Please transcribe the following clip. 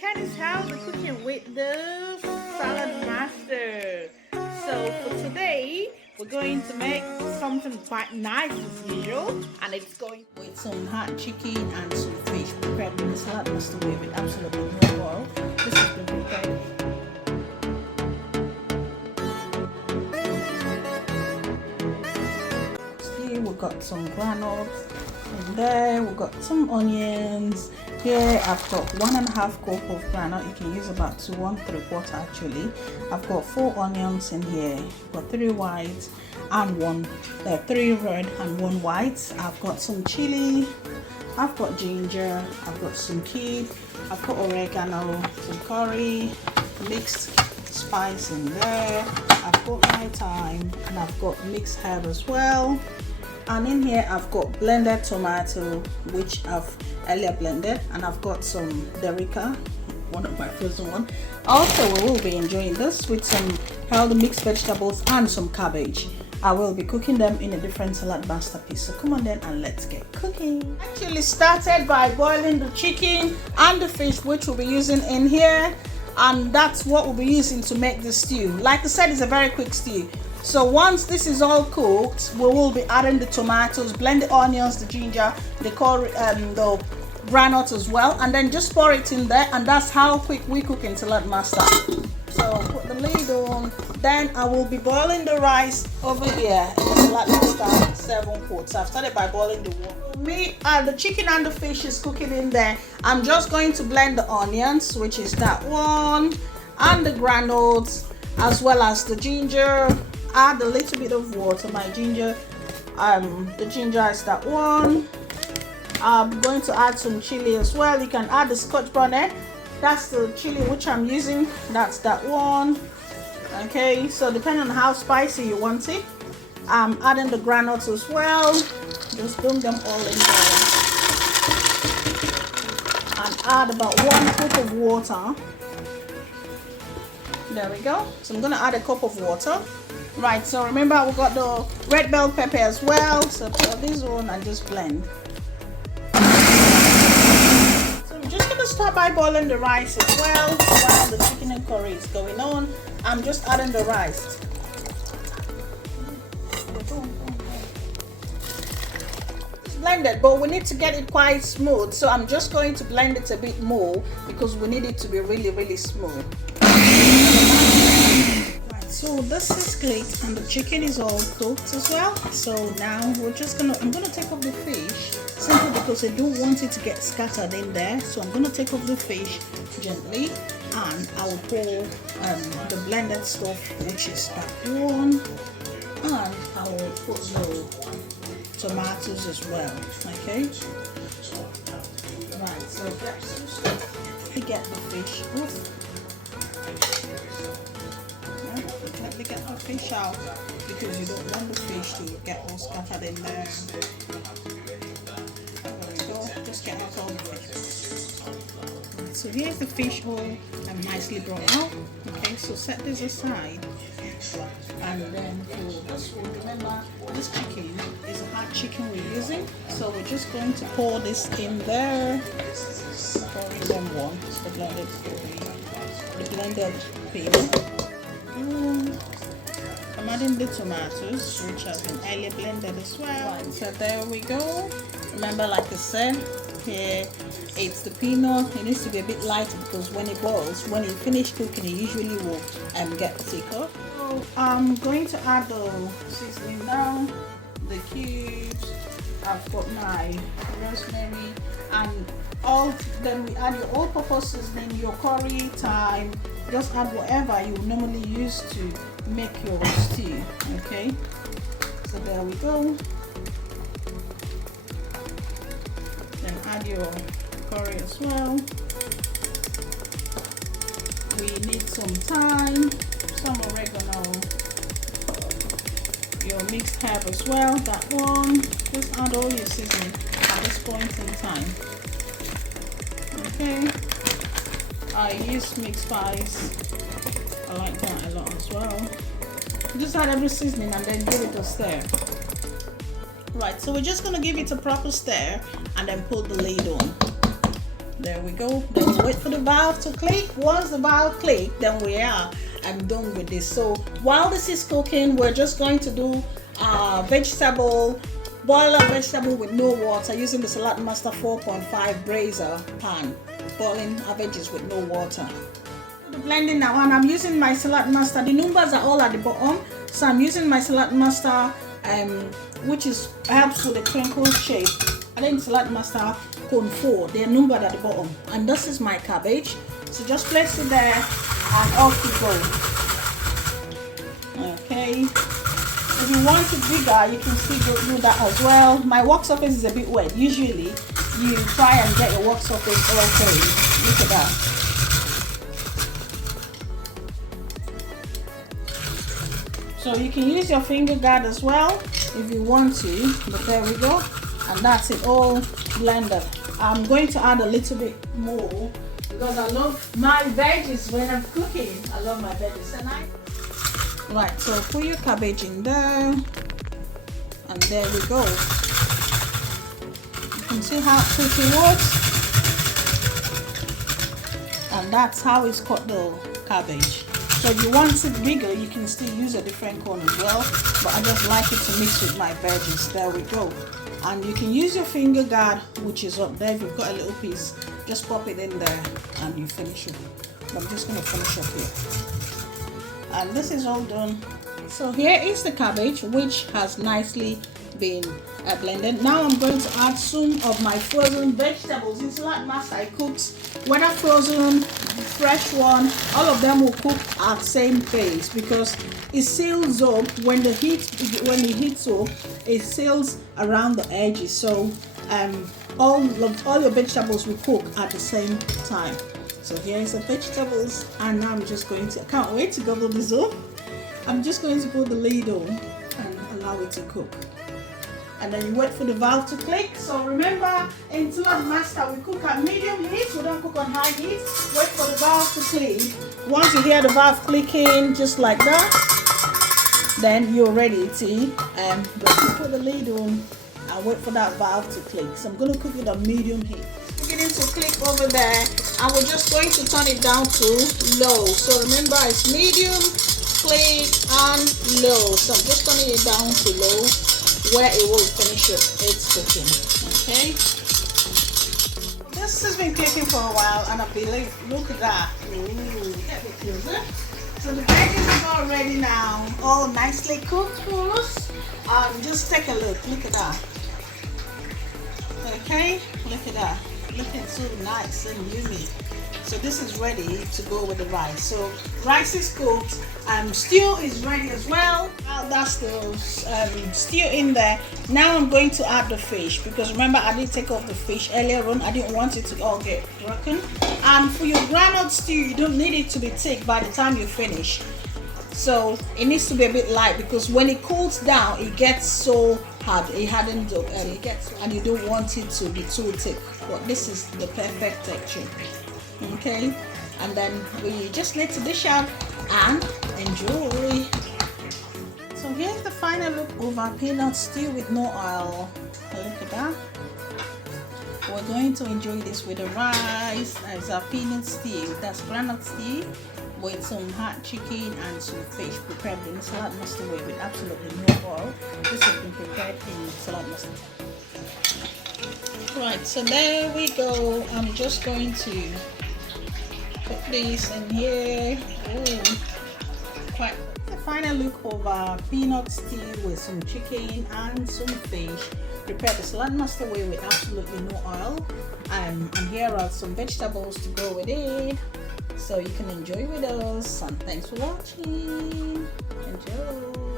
Candy's house, we're cooking with the Saladmaster. So for today, we're going to make something quite nice as usual, and it's going with some hot chicken and some fish prepared with the Saladmaster way with absolutely no oil. This has been prepared. Here we've got some granules. And there we've got some onions. Here I've got 1.5 cup of granite. You can use about 2, 1/3 actually. I've got 4 onions in here. I've got 3 white and 3 red and 1 white. I've got some chili. I've got ginger. I've got some kid. I've got oregano, some curry, mixed spice in there. I've got my thyme and I've got mixed herb as well. And in here I've got blended tomato, which I've earlier blended, and I've got some derica, one of my frozen one. Also, we will be enjoying this with some healthy mixed vegetables and some cabbage. I will be cooking them in a different Saladmaster piece. So come on then and let's get cooking. Actually started by boiling the chicken and the fish, which we'll be using in here, and that's what we'll be using to make the stew. Like I said, it's a very quick stew. So once this is all cooked, we will be adding the tomatoes, blend the onions, the ginger, the curry, the granite as well, and then just pour it in there, and that's how quick we cook in Saladmaster. So put the lid on. Then I will be boiling the rice over here in the Saladmaster 7 quarts. I've started by boiling the water. Me and the chicken and the fish is cooking in there. I'm just going to blend the onions, which is that one, and the granules, as well as the ginger. Add a little bit of water. My ginger, the ginger is that one. I'm going to add some chili as well. You can add the scotch bonnet. That's the chili which I'm using. That's that one. Okay, so depending on how spicy you want it, I'm adding the granules as well. Just dump them all in there and add about 1 cup of water. There we go. So I'm gonna add a cup of water. Right, so remember we got the red bell pepper as well. So pour this on and just blend. So I'm just gonna start by boiling the rice as well while the chicken and curry is going on. I'm just adding the rice. It's blended, but we need to get it quite smooth. So I'm just going to blend it a bit more because we need it to be really smooth. So this is cooked and the chicken is all cooked as well. So now I'm gonna take off the fish simply because I don't want it to get scattered in there. So I'm gonna take off the fish gently, and I will pour the blended stuff, which is that one, and I will put the tomatoes as well. Okay. Right. So get the fish off. Get the fish out because you don't want the fish to get all scattered in there. There we go. Just get out all the fish. So here's the fish all nicely brought out. Okay, so set this aside, and then for this one, remember this chicken is a hot chicken we're using, so we're just going to pour this in there. Pouring them one, the blended peel. I'm adding the tomatoes, which have been earlier blended as well. Right, so there we go. Remember, like I said, here it's the peanut. It needs to be a bit lighter because when it boils, when you finish cooking, it usually will get thicker. So I'm going to add the seasoning down, the cubes. I've got my rosemary and all. Then we add your all-purpose seasoning, your curry, thyme. Just add whatever you normally use to make your stew. Okay, so there we go. Then add your curry as well. We need some thyme, some oregano, your mixed herb as well, that one. Just add all your seasoning at this point in time. Okay, I use mixed spice. I like that a lot as well. Just add every seasoning and then give it a stir. Right, so we're just going to give it a proper stir and then put the lid on. There we go. Then we wait for the valve to click. Once the valve clicks, then I'm done with this. So while this is cooking, we're just going to do boil up vegetable with no water using the Saladmaster 4.5 braiser pan, boiling our veggies with no water. The blending now, and I'm using my Saladmaster. The numbers are all at the bottom, so I'm using my Saladmaster, which helps with the crinkle shape. I think Saladmaster cone 4, they're numbered at the bottom, and this is my cabbage. So just place it there and off you go. Okay. If you want it bigger, you can still do that as well. My work surface is a bit wet. Usually, you try and get your work surface all clean. Look at that. So you can use your finger guard as well if you want to. But there we go. And that's it, all blended. I'm going to add a little bit more because I love my veggies when I'm cooking. I love my veggies, and right, so put your cabbage in there, and there we go. You can see how quick it works, and that's how it's cut the cabbage. So if you want it bigger, you can still use a different cone as well, but I just like it to mix with my veggies. There we go. And you can use your finger guard, which is up there. If you've got a little piece, just pop it in there and you finish it. I'm just going to finish up here. And this is all done. So here is the cabbage, which has nicely been blended. Now I'm going to add some of my frozen vegetables. In Saladmaster, it cooks whether frozen, fresh one, all of them will cook at same pace because it seals up when it heats up. It seals around the edges, so all your vegetables will cook at the same time. So here is the vegetables, and now I'm just going to, I can't wait to gobble this up. I'm just going to put the lid on and allow it to cook. And then you wait for the valve to click. So remember, in Saladmaster, we cook at medium heat, we don't cook on high heat. Wait for the valve to click. Once you hear the valve clicking, just like that, then you're ready to put the lid on and wait for that valve to click. So I'm going to cook it on medium heat. Beginning to click over there, and we're just going to turn it down to low. So remember, it's medium, click, and low. So I'm just turning it down to low where it will finish its cooking. Okay. This has been cooking for a while, and I believe, look at that. Ooh, get a bit closer. So the veggies are all ready now, all nicely cooked for us. Just take a look. Look at that. Okay, look at that. Looking so nice and yummy. So this is ready to go with the rice. So rice is cooked, stew is ready as well. That's the stew in there. Now I'm going to add the fish, because remember I did take off the fish earlier on. I didn't want it to all get broken. And for your groundnut stew, you don't need it to be thick by the time you finish. So it needs to be a bit light, because when it cools down, it gets so hard. It hardens up and and you don't want it to be too thick. But this is the perfect texture. Okay, and then we just need to dish out and enjoy. So here's the final look of our peanut stew with no oil. Look at that. We're going to enjoy this with the rice as our peanut stew. That's groundnut stew with some hot chicken and some fish prepared in the Saladmaster way with absolutely no oil. This has been prepared in Saladmaster. Right, so there we go. I'm just going to put this in here. Ooh, quite the final look of our peanut stew with some chicken and some fish. Prepare the Saladmaster way with absolutely no oil. And here are some vegetables to go with it, so you can enjoy with us. And thanks for watching. Enjoy.